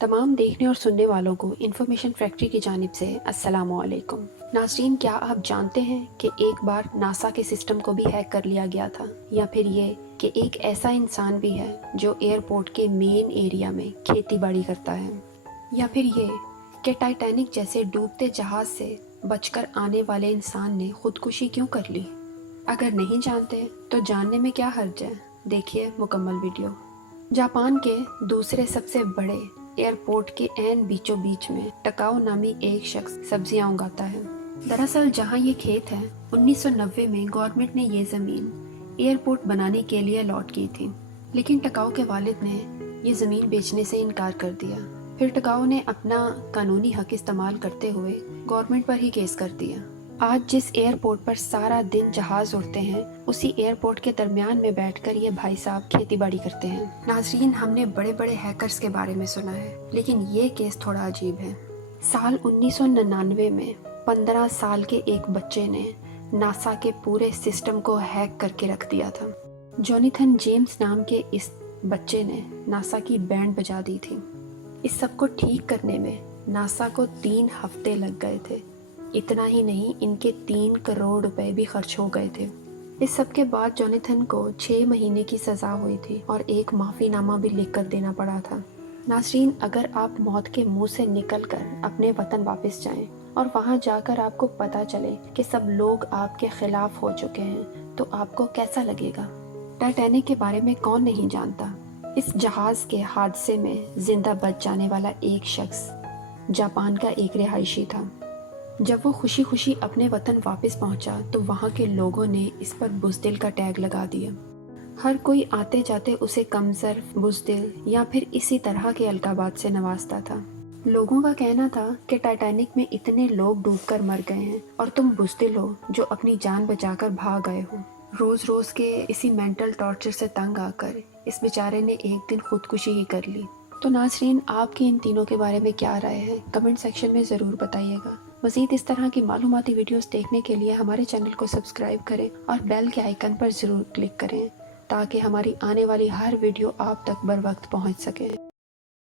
तमाम देखने और सुनने वालों को इन्फॉर्मेशन फैक्ट्री की जानिब से अस्सलाम वालेकुम। नाज़रीन, क्या आप जानते हैं कि एक बार नासा के सिस्टम को भी हैक कर लिया गया था, या फिर ये कि एक ऐसा इंसान भी है जो एयरपोर्ट के मेन एरिया में खेती बाड़ी करता है, या फिर ये कि टाइटैनिक जैसे डूबते जहाज से बचकर आने वाले इंसान ने खुदकुशी क्यों कर ली। अगर नहीं जानते तो जानने में क्या हर्ज है, देखिए मुकम्मल वीडियो। जापान के दूसरे सबसे बड़े एयरपोर्ट के ऐन बीचों बीच में टकाओ नामी एक शख्स सब्जियां उगाता है। दरअसल जहां ये खेत है, 1990 में गवर्नमेंट ने ये ज़मीन एयरपोर्ट बनाने के लिए अलॉट की थी, लेकिन टकाओ के वालिद ने ये ज़मीन बेचने से इनकार कर दिया। फिर टकाओ ने अपना कानूनी हक इस्तेमाल करते हुए गवर्नमेंट पर ही केस कर दिया। आज जिस एयरपोर्ट पर सारा दिन जहाज उड़ते हैं, उसी एयरपोर्ट के दरमियान में बैठकर ये भाई साहब खेतीबाड़ी करते हैं। नाजरीन, हमने बड़े बड़े हैकर्स के बारे में सुना है, लेकिन ये केस थोड़ा अजीब है। साल 1999 में 15 साल के एक बच्चे ने नासा के पूरे सिस्टम को हैक करके रख दिया था। जोनाथन जेम्स नाम के इस बच्चे ने नासा की बैंड बजा दी थी। इस सब को ठीक करने में नासा को 3 हफ्ते लग गए थे। इतना ही नहीं, इनके 3 करोड़ रुपए भी खर्च हो गए थे। इस सब के बाद जोनाथन को 6 महीने की सज़ा हुई थी और एक माफ़ीनामा भी लिख कर देना पड़ा था। नाज़रीन, अगर आप मौत के मुंह से निकलकर अपने वतन वापस जाएं और वहां जाकर आपको पता चले कि सब लोग आपके खिलाफ हो चुके हैं, तो आपको कैसा लगेगा। टाइटैनिक के बारे में कौन नहीं जानता। इस जहाज़ के हादसे में जिंदा बच जाने वाला एक शख्स जापान का एक रिहायशी था। जब वो खुशी खुशी अपने वतन वापस पहुंचा तो वहाँ के लोगों ने इस पर बुज़दिल का टैग लगा दिया। हर कोई आते जाते उसे कमज़र, बुज़दिल या फिर इसी तरह के अलकाबात से नवाजता था। लोगों का कहना था कि टाइटैनिक में इतने लोग डूबकर मर गए हैं और तुम बुज़दिल हो जो अपनी जान बचाकर भाग गए हो। रोज़ रोज़ के इसी मेंटल टॉर्चर से तंग आकर इस बेचारे ने एक दिन खुदकुशी ही कर ली। तो नाज़रीन, आपकी इन तीनों के बारे में क्या राय है, कमेंट सेक्शन में ज़रूर बताइएगा। मज़ीद इस तरह की मालूमाती वीडियोस देखने के लिए हमारे चैनल को सब्सक्राइब करें और बेल के आइकन पर ज़रूर क्लिक करें, ताकि हमारी आने वाली हर वीडियो आप तक बर वक्त पहुँच सके।